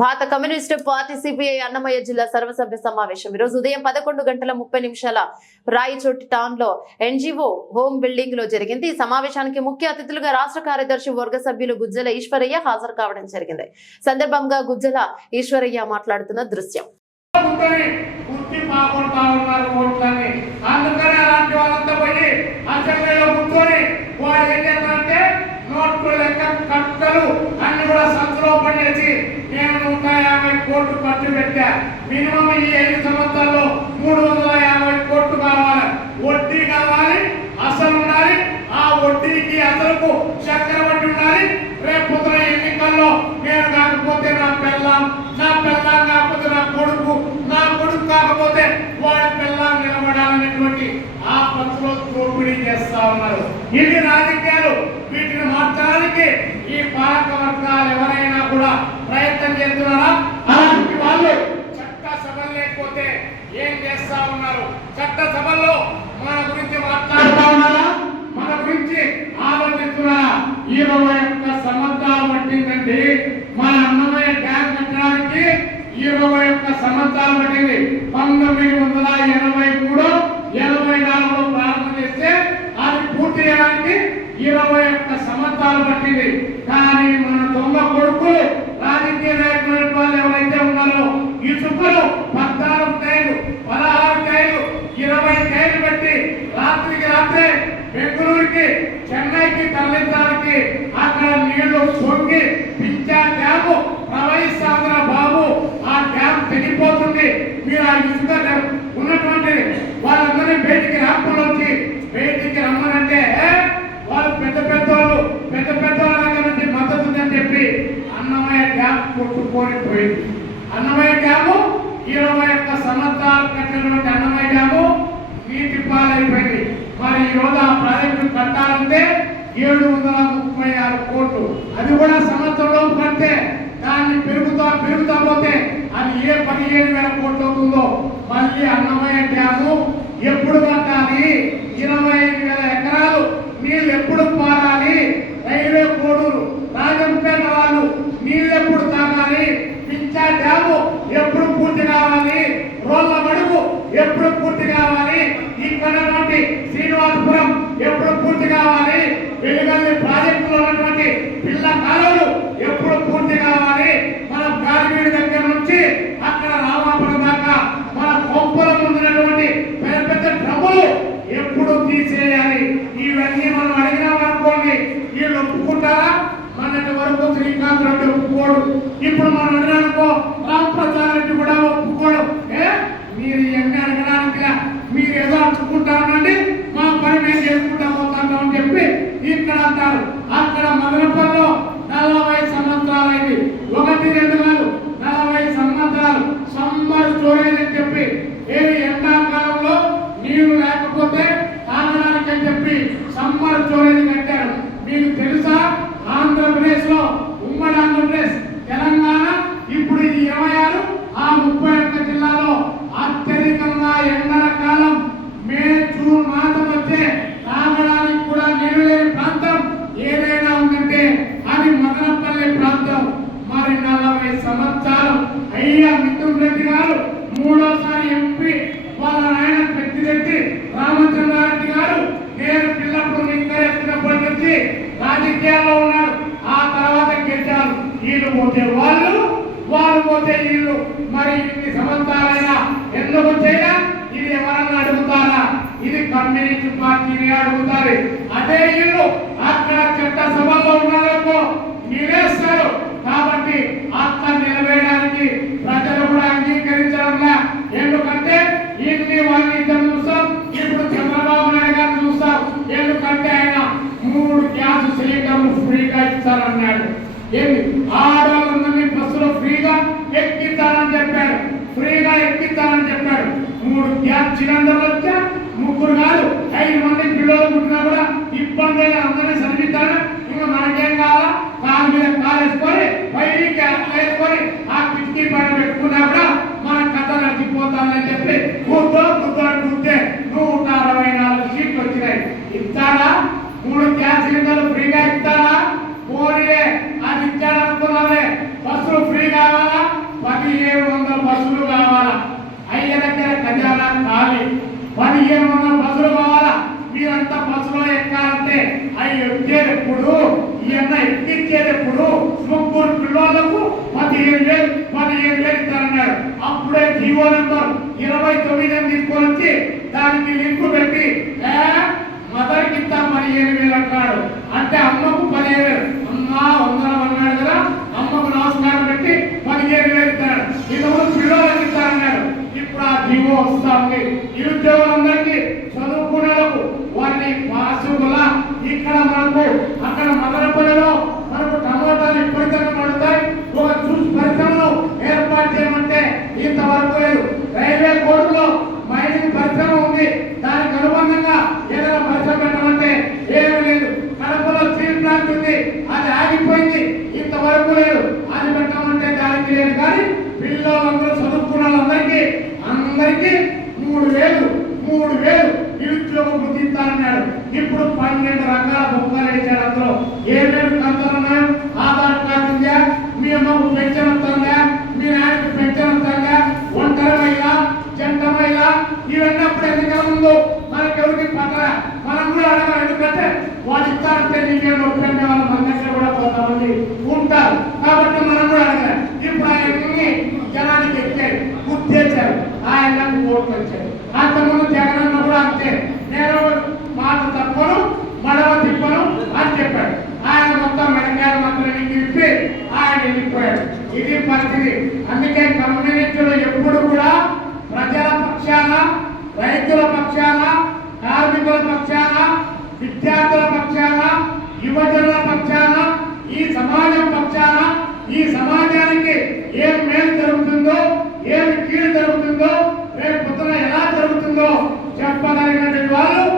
భారత communist party CPI Annamayya జిల్లా సర్వసభ్య సమావేశం. ఈరోజు ఉదయం పదకొండు గంటల ముప్పై నిమిషాల రాయచోటి టౌన్లో ఎన్జిఓ హోమ్ బిల్డింగ్లో జరిగింది. ఈ సమావేశానికి ముఖ్య అతిథులుగా రాష్ట్ర కార్యదర్శి వర్గ సభ్యులు గుజ్జల ఈశ్వరయ్య హాజరు కావడం జరిగింది. సందర్భంగా గుజ్జల ఈశ్వరయ్య మాట్లాడుతున్న దృశ్యం. కూర్చొని అలాంటి వాళ్ళంతా పోయి అసెంబ్లీలో కూర్చొని వాళ్ళు ఏం కోట్లు లెక్క కట్టలు అన్ని కూడా సంతలో పడేసి నేను నూట యాభై కోట్లు ఖర్చు పెట్టా. మినిమం ఈ ఐదు సంవత్సరాల్లో మూడు వందల యాభై కోట్లు కావాలి. వడ్డీ కావాలి అసలు ఉండాలి. ఆ వడ్డీకి అసలుకు చక్కెర వడ్డీ ఉండాలి. రేపు ఎన్నికల్లో నేను కాకపోతే నా పెళ్ళాం నా పెళ్ళాం కాకపోతే నా కొడుకు నా కొడుకు కాకపోతే వాడి పెళ్ళాం నిలబడాలనేటువంటి ఆ పత్రులో దోపిడీ చేస్తా ఉన్నారు. ఇవి రాజకీయాలు వీటిని మార్చడానికి ఈ పాలక వర్గాలు ఎవరైనా కూడా ప్రయత్నం చేస్తున్నారా? అలాంటి వాళ్ళు చట్ట సభలు లేకపోతే ఏం చేస్తా ఉన్నారు? చట్ట సభల్లో మన గురించి మాట్లాడుతా ఉన్నారా మన గురించి ఆలోచిస్తున్నారా ఇరవై ఒక్క సంవత్సరాలు పట్టిందండి మన అన్నమయ్య డ్యామ్ కట్టడానికి ఇరవై ఒక్క సంవత్సరాలు పట్టింది పంతొమ్మిది వందల ఎనభై మూడు ఎనభై నాలుగులో ప్రారంభం చేస్తే అది పూర్తి చేయడానికి ఇరవై ఒక్క సంవత్సరాలు పట్టింది. కానీ మన దొంగ కొడుకులు రాజకీయ నాయకులు వాళ్ళు ఎవరైతే ఉన్నారో ఈ చుక్కలు పద్నాలుగు టైర్లు పదహారు టైర్లు ఇరవై టైర్లు పెట్టి రాత్రికి రాత్రే బెంగళూరుకి చెన్నైకి తరలించడానికి అక్కడ నీళ్ళు సొంగి పింఛా డ్యాము ప్రవహిస్తాంధ్ర బాబు. ఆ డ్యామ్ తెగిపోతుంది. మీరు ఆ ఇసుక ఉన్నటువంటి వాళ్ళందరినీ బయటికి రాకుండా బయటికి రమ్మనంటే వాళ్ళు పెద్ద పెద్ద పెద్ద వాళ్ళ దగ్గర నుంచి మద్దతు ఉందని చెప్పి అన్నమయ్య డ్యామ్ కొట్టుకొని పోయింది అన్నమయ్య డ్యాము ఇరవై ఒక్క సంవత్సరాలు కట్టినటువంటి అన్నమయ్య డ్యాము నీటి పాలైపోయింది. మరి ఈ రోజు ఆ ప్రాజెక్టు కట్టాలంటే ఏడు వందల ముప్పై ఆరు కోట్లు. అది కూడా సంవత్సరంలో కడితే దాన్ని పెరుగుతా పెరుగుతా పోతే అది ఏ పదిహేను వేల కోట్లు అవుతుందో. మళ్ళీ అన్నమయ్య డ్యాము ఎప్పుడు కట్టాలి? ఇరవై ఐదు వేల ఎకరాలు నీళ్ళు ఎప్పుడు పారాలి? రైల్వే కోడూరు రాజం వాళ్ళు నీళ్ళు ఎప్పుడు తాగాలి పింఛా డ్యాము ఎప్పుడు పూర్తి కావాలి రోడ్ల మడుగు ఎప్పుడు పూర్తి కావాలి ఇక్కడ నుండి శ్రీనివాసపురం ఎప్పుడు పూర్తి కావాలి వెలుగల్లి ప్రాజెక్టులో ఉన్నటువంటి పిల్ల కాలువలు ఎప్పుడు పూర్తి కావాలి? మన గాలివీడి దగ్గర నుంచి అక్కడ రామాపురం దాకా మన కొంపల ముందున్నటువంటి పెద్ద పెద్ద డ్రమ్ములు ఎప్పుడు తీసేయాలి? ఇవన్నీ మనం అడిగినామనుకోండి వీళ్ళు ఒప్పుకుంటారా? మొన్నటి వరకు శ్రీకాంత్ రెడ్డి ఒప్పుకోడు. ఇప్పుడు మనం అడిగినానుకో రామ్ ప్రసాద్ రెడ్డి కూడా ఒప్పుకోడు ఏ మీరు ఇవన్నీ అడగడానికి మీరు ఏదో అనుకుంటానండి మా పని మేము చేసుకుంటా పోతాం అని చెప్పి ఇక్కడ అంటారు అక్కడ మదనపల్లిలో నలభై సంవత్సరాలైంది. ఒకటి రెండు కాదు నలభై సంవత్సరాలు. సమ్మర్ స్టోరేజ్ అని చెప్పి. ఏది ఎండాకాలంలో నీరు లేకపోతే తాగడానికి అని చెప్పి సమ్మర్ స్టోరేజ్ కట్టారు. మీకు తెలుసా? ఆంధ్రప్రదేశ్లో ఉమ్మడి ఆంధ్రప్రదేశ్ తెలంగాణ ఇప్పుడు ఇది ఇరవై ఆరు ఆ ముప్పై ఒక్క జిల్లాలో అత్యధికంగా ఎండల కాలం మే జూన్ మాసం వచ్చే తాగడానికి కూడా నీళ్ళు లేని ప్రాంతం ఏదైనా ఉందంటే అది మదనపల్లి ప్రాంతం మరి నలభై సంవత్సరాలు అయ్యా మిథున్ రెడ్డి గారు మూడోసారి ఎంపీ వాళ్ళ నాయన పెద్దిరెడ్డి రామచంద్రారెడ్డి గారు నేను పిల్లప్పుడు నిక్కరేసినప్పటి నుంచి రాజకీయాల్లో ఉన్నారు ఆ తర్వాత గెలిచారు వీళ్ళు పోతే వాళ్ళు వాళ్ళు పోతే వీళ్ళు మరి ఇన్ని సంవత్సరాలైనా ఎందుకు చేయరా ఇది ఎవరన్నా అడుగుతారా? ఇది కమ్యూనిస్ట్ పార్టీని అడుగుతారు. అదే ఇల్లు అక్కడ చట్ట సభలో ఉన్నారో మీరేస్తారు కాబట్టి ఆత్మ నిలవేయడానికి ప్రజలు కూడా అంగీకరించడంలా. ఎందుకంటే ఇన్ని వాళ్ళని ఇద్దరు చూస్తాం ఇప్పుడు చంద్రబాబు నాయుడు గారు చూస్తాం. ఎందుకంటే ఆయన మూడు గ్యాస్ సిలిండర్లు ఫ్రీగా ఇస్తారన్నాడు. ఏంది ఆడవాళ్ళందరినీ బస్సులో ఫ్రీగా ఎక్కిస్తానని చెప్పాడు ఫ్రీగా ఎక్కిస్తానని చెప్పాడు మూడు గ్యాస్ సిలిండర్లు వచ్చా ముగ్గురు కాదు ఐదు మంది పిల్లలు పుట్టినా కూడా ఇబ్బంది లేదు అందరినీ చదివిస్తాడు ఇంకా మనకేం కావాలా? కాలు మీద కాలు వేసుకొని పైకి అట్లా వేసుకొని ఆ కిటికీ పైన పెట్టుకున్నా కూడా మన కథ నడిచిపోతానని చెప్పి కూర్చో కూర్చొని కూర్చే నూట అరవై నాలుగు సీట్లు వచ్చినాయి. ఇస్తారా? మూడు గ్యాస్ సిలిండర్లు ఫ్రీగా ఇస్తారా పోనీ అది ఇచ్చారనుకున్నారే బస్సులు ఫ్రీ కావాలా పదిహేను వందల బస్సులు కావాలా మీరంతా బస్సులో ఎక్కాలంటే అవి ఎక్కేటప్పుడు ఈయన ఎక్కించేటప్పుడు ముగ్గురు పిల్లలకు పదిహేను వేలు పదిహేను వేలు ఇస్తారన్నారు అప్పుడే జీవో నెంబర్ ఇరవై తొమ్మిది అని తీసుకొని వచ్చి దానికి లింకు పెట్టి ఏ మదర్కి పదిహేను వేలు అంటాడు అంటే అమ్మకు పదిహేను వేలు. అమ్మా వందనం అన్నాడు కదా అమ్మకు నమస్కారం పెట్టి పదిహేను వేలు ఇస్తాడు ఇది పిల్లలకి ఇప్పుడు ఆ జీవో వస్తా ఉంది నిరుద్యోగులందరికీ చదువుకునేలకు వారిని పాసుగుల ఇక్కడ మనకు అక్కడ మదనపల్లిలో మనకు టమాటాలు విపరీతంగా పడతాయి ఒక చూసి పరిశ్రమను పిల్లలందరూ చదువుకున్న వాళ్ళందరికీ అందరికీ మూడు వేలు మూడు వేలు నిరుద్యోగ వృత్తి అన్నాడు ఇప్పుడు పన్నెండు రకాల బొమ్మలు వేశారు అందరూ. ఏమేమి కంతలు ఉన్నాయో ఆధార్ కార్డు ఉందా మీ అమ్మకు పెన్షన్ వస్తుందా మీ నాయనకు పెన్షన్ వస్తుందా ఒంటరి మహిళ జంట మహిళ ఇవన్నీ అప్పుడు ఎన్నికల ముందు మనకెవరికి పట్టరా మనం కూడా అడగాలి. ఎందుకంటే వాళ్ళు ఇస్తారంటే నీకే నొప్పి వాళ్ళ మన దగ్గర కూడా కొంతమంది ఉంటారు కాబట్టి మనం కూడా అడగాలి ఇప్పుడు ఆయన్ని జనానికి ఎక్కాయి ఆయన ఆయనకు ఓట్లు వచ్చారు అంతకుముందు జగనన్న కూడా అంతే. నేను మాట తప్పను మడవ తిప్పను అని చెప్పాడు. ఆయన మొత్తం మెడకాయలు మాత్రమే తిప్పి ఆయన వెళ్ళిపోయాడు. ఇది పరిస్థితి. అందుకే కమ్యూనిస్టులు ఎప్పుడు కూడా ప్రజల పక్షాన రైతుల పక్షాన కార్మికుల పక్షాన విద్యార్థుల పక్షాన యువజనుల పక్షాన ఈ సమాజం పక్షాన ఈ సమాజానికి ఏం మేలు జరుగుతుందో ఏం కీడు జరుగుతుందో రేపు ఎలా జరుగుతుందో చెప్పగలిగినటువంటి వాళ్ళు